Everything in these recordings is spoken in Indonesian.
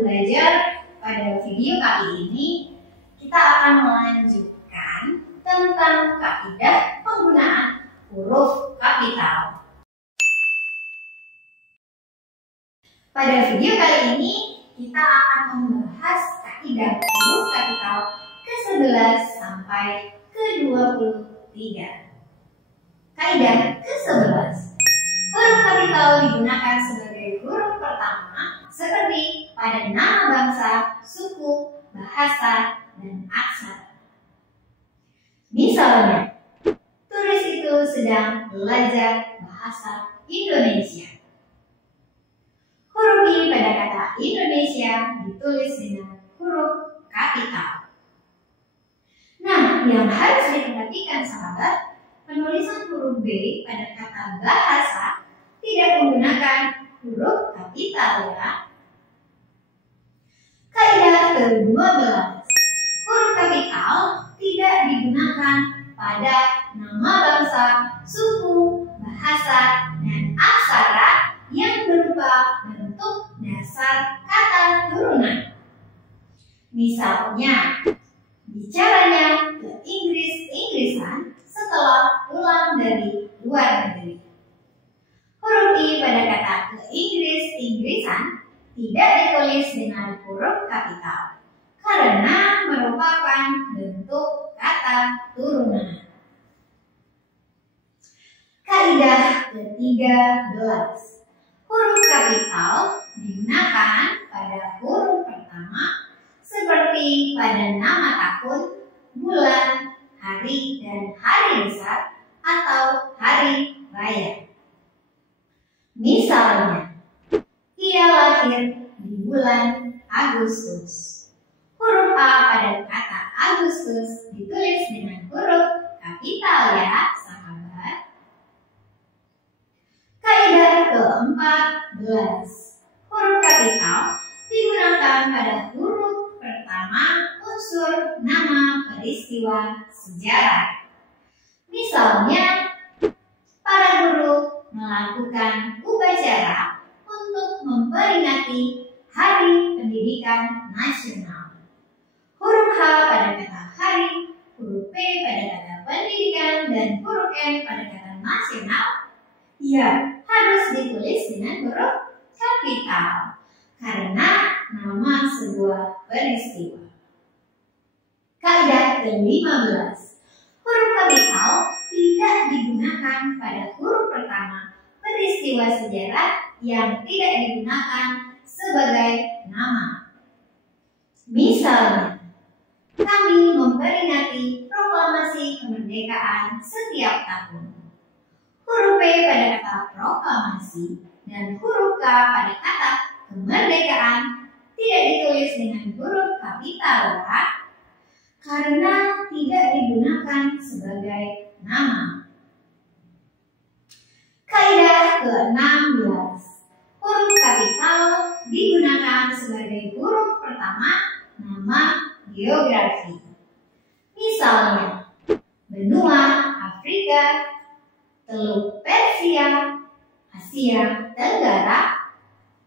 belajar, pada video kali ini kita akan melanjutkan tentang kaidah penggunaan huruf kapital. Pada video kali ini kita akan membahas kaidah huruf kapital ke-11 sampai ke-23. Kaidah ke-11. Huruf kapital digunakan sebagai huruf pertama seperti pada nama bangsa, suku, bahasa, dan aksara. Misalnya, turis itu sedang belajar bahasa Indonesia. Huruf I pada kata Indonesia ditulis dengan huruf kapital. Nah, yang harus diperhatikan sahabat, penulisan huruf B pada kata bahasa tidak menggunakan huruf kapital ya. Kaidah ke-12. Huruf kapital tidak digunakan pada nama bangsa, suku, bahasa, dan aksara yang berupa bentuk dasar kata turunan. Misalnya, bicaranya ke Inggris-Inggrisan setelah pulang dari luar negeri. Huruf I pada kata ke Inggris-Inggrisan tidak ditulis dengan huruf kapital karena merupakan bentuk kata turunan. Kaidah ke-13. Huruf kapital digunakan pada huruf pertama seperti pada nama tahun, bulan, hari, dan hari besar atau hari raya. Misalnya, ia lahir di bulan Agustus. Huruf A pada kata Agustus ditulis dengan huruf kapital ya, sahabat. Kaidah ke-14. Huruf kapital digunakan pada huruf pertama unsur nama peristiwa sejarah. Misalnya, para guru melakukan upacara untuk memperingati Hari Pendidikan Nasional. Huruf H pada kata hari, huruf P pada kata pendidikan, dan huruf N pada kata nasional ya harus ditulis dengan huruf kapital karena nama sebuah peristiwa. Kaidah ke-15. Huruf kapital tidak digunakan pada huruf pertama peristiwa sejarah yang tidak digunakan sebagai nama. Misalnya, kami memperingati proklamasi kemerdekaan setiap tahun. Huruf P pada kata proklamasi dan huruf K pada kata kemerdekaan tidak ditulis dengan huruf kapital ya, karena tidak digunakan sebagai nama. Kaidah ke-16. Huruf kapital digunakan sebagai huruf pertama nama geografi. Misalnya, benua Afrika, Teluk Persia, Asia Tenggara,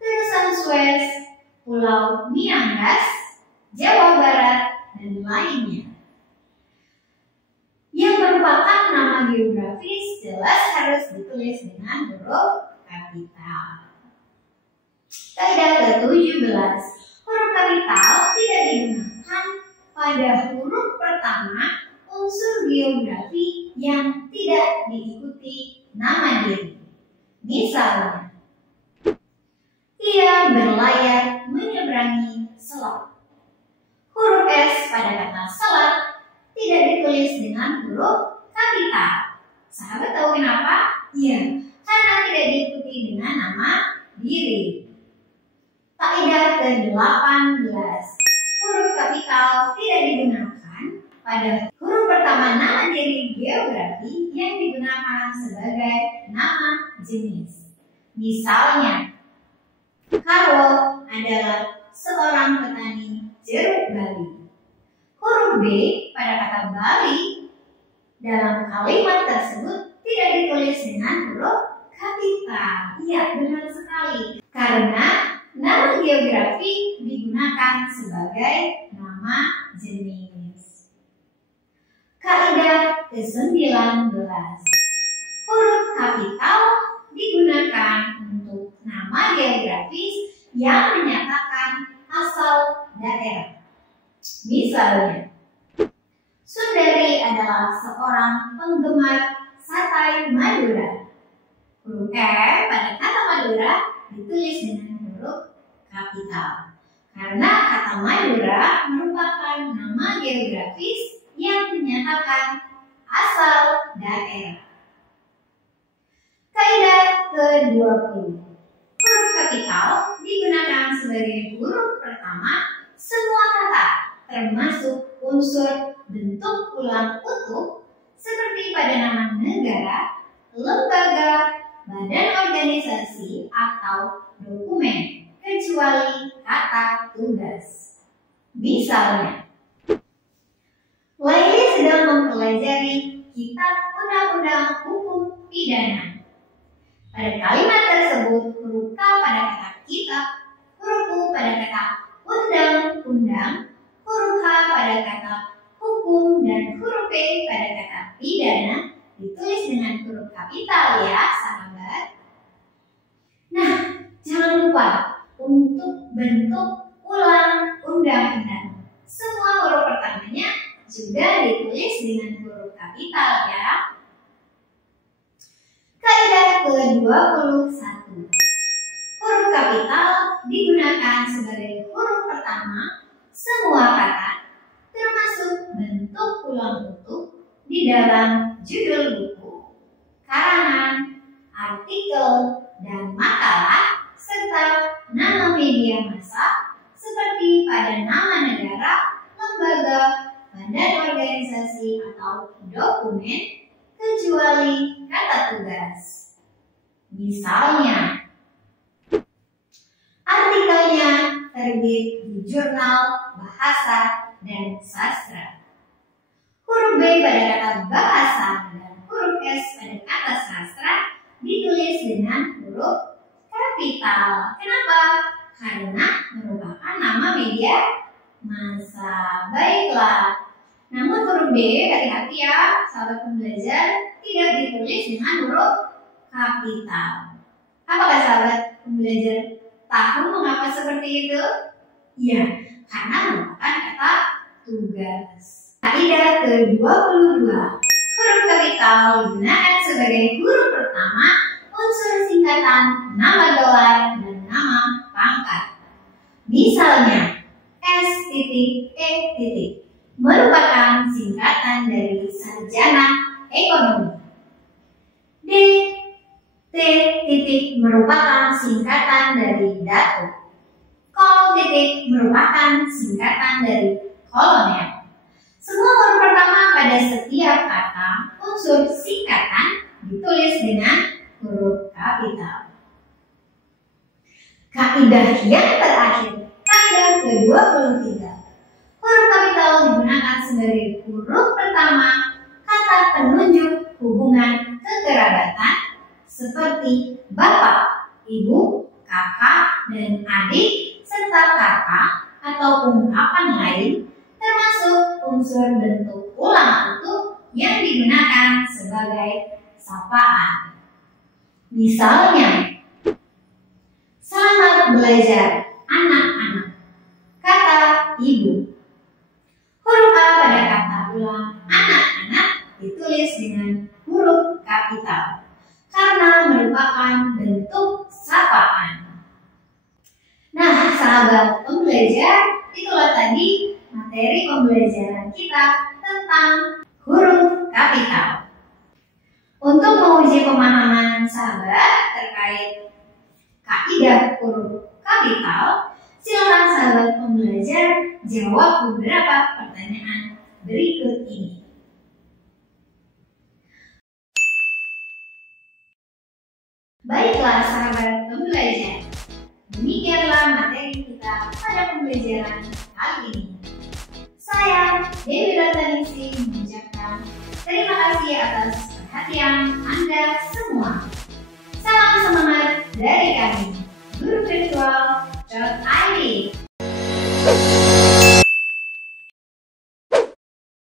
terusan Suez, Pulau Miangas, Jawa Barat, dan lainnya. Yang merupakan nama geografis jelas harus ditulis dengan huruf kapital. Kaidah ke-17. Huruf kapital tidak digunakan pada huruf pertama unsur geografi yang tidak diikuti nama diri. Misalnya, ia berlayar menyeberangi selat. Huruf S pada kata selat tidak ditulis dengan huruf kapital. Sahabat tahu kenapa? Ya, karena tidak diikuti dengan nama diri. Kaidah ke-18. Huruf kapital tidak digunakan pada huruf pertama nama diri geografi yang digunakan sebagai nama jenis. Misalnya, Karwo adalah seorang petani jeruk Bali. Huruf B pada kata Bali dalam kalimat tersebut tidak ditulis dengan huruf kapital. Iya, benar sekali. Karena nama geografi digunakan sebagai nama jenis. Kaidah ke-19. Huruf kapital digunakan untuk nama geografis yang menyatakan asal daerah. Misalnya, Sundari adalah seorang penggemar sate Madura. Huruf E pada kata Madura ditulis dengan huruf kapital. Karena kata Madura merupakan nama geografis yang menyatakan asal daerah. Kaidah ke-20. Huruf kapital digunakan sebagai huruf pertama semua kata, termasuk unsur bentuk ulang utuh seperti pada nama negara, lembaga, badan organisasi, atau dokumen, kecuali kata tugas. Misalnya, Laili sedang mempelajari Kitab Undang-Undang Hukum Pidana. Pada kalimat tersebut, huruf K pada kata kitab, huruf U pada kata undang-undang, huruf H pada kata hukum, dan huruf P pada kata pidana ditulis dengan huruf kapital ya, sahabat. Nah, jangan lupa untuk bentuk ulang undang-undang. Semua huruf pertamanya juga ditulis dengan huruf kapital ya. Kaidah ke-21. Huruf kapital digunakan sebagai huruf pertama semua kata, termasuk bentuk ulang utuh di dalam judul buku, karangan, artikel, dan makalah, serta nama media massa seperti pada nama negara, lembaga, badan organisasi, atau dokumen, kecuali kata tugas. Misalnya, artikelnya terbit di jurnal Bahasa dan Sastra. Huruf B pada kata bahasa dan huruf S pada kata sastra ditulis dengan huruf kapital. Kenapa? Karena merupakan nama media massa. Baiklah. Namun huruf B, hati-hati ya, sahabat pembelajar, tidak ditulis dengan huruf kapital. Apakah sahabat pembelajar tahu mengapa seperti itu? Ya, karena merupakan kata tugas. Kaidah ke-22. Huruf kapital digunakan sebagai huruf pertama unsur singkatan nama gelar dan nama pangkat. Misalnya, S.E. merupakan singkatan dari sarjana ekonomi. D.T. merupakan singkatan dari datuk. Kol. merupakan singkatan dari kolonel. Semua huruf pertama pada setiap kata unsur singkatan ditulis dengan huruf kapital. Kaidah yang terakhir, kaidah ke-23. Huruf kapital digunakan sebagai huruf pertama kata penunjuk hubungan kekerabatan seperti bapak, ibu, kakak, dan adik, serta kata atau ungkapan lain termasuk unsur bentuk ulang utuh yang digunakan sebagai sapaan. Misalnya, selamat belajar anak-anak, kata ibu. Huruf A pada kata ulang anak-anak ditulis dengan huruf kapital karena merupakan bentuk sapaan. Nah, sahabat pembelajar, itulah tadi materi pembelajaran kita tentang huruf kapital. Untuk menguji pemahaman sahabat terkait kaidah huruf kapital, silakan sahabat pembelajar jawab beberapa pertanyaan berikut ini. Baiklah sahabat pembelajar, demikianlah materi kita pada pembelajaran kali ini. Saya, Dewi Ratnaningsih, mengucapkan terima kasih atas perhatian Anda semua. Salam semangat dari kami, guru virtual kasih.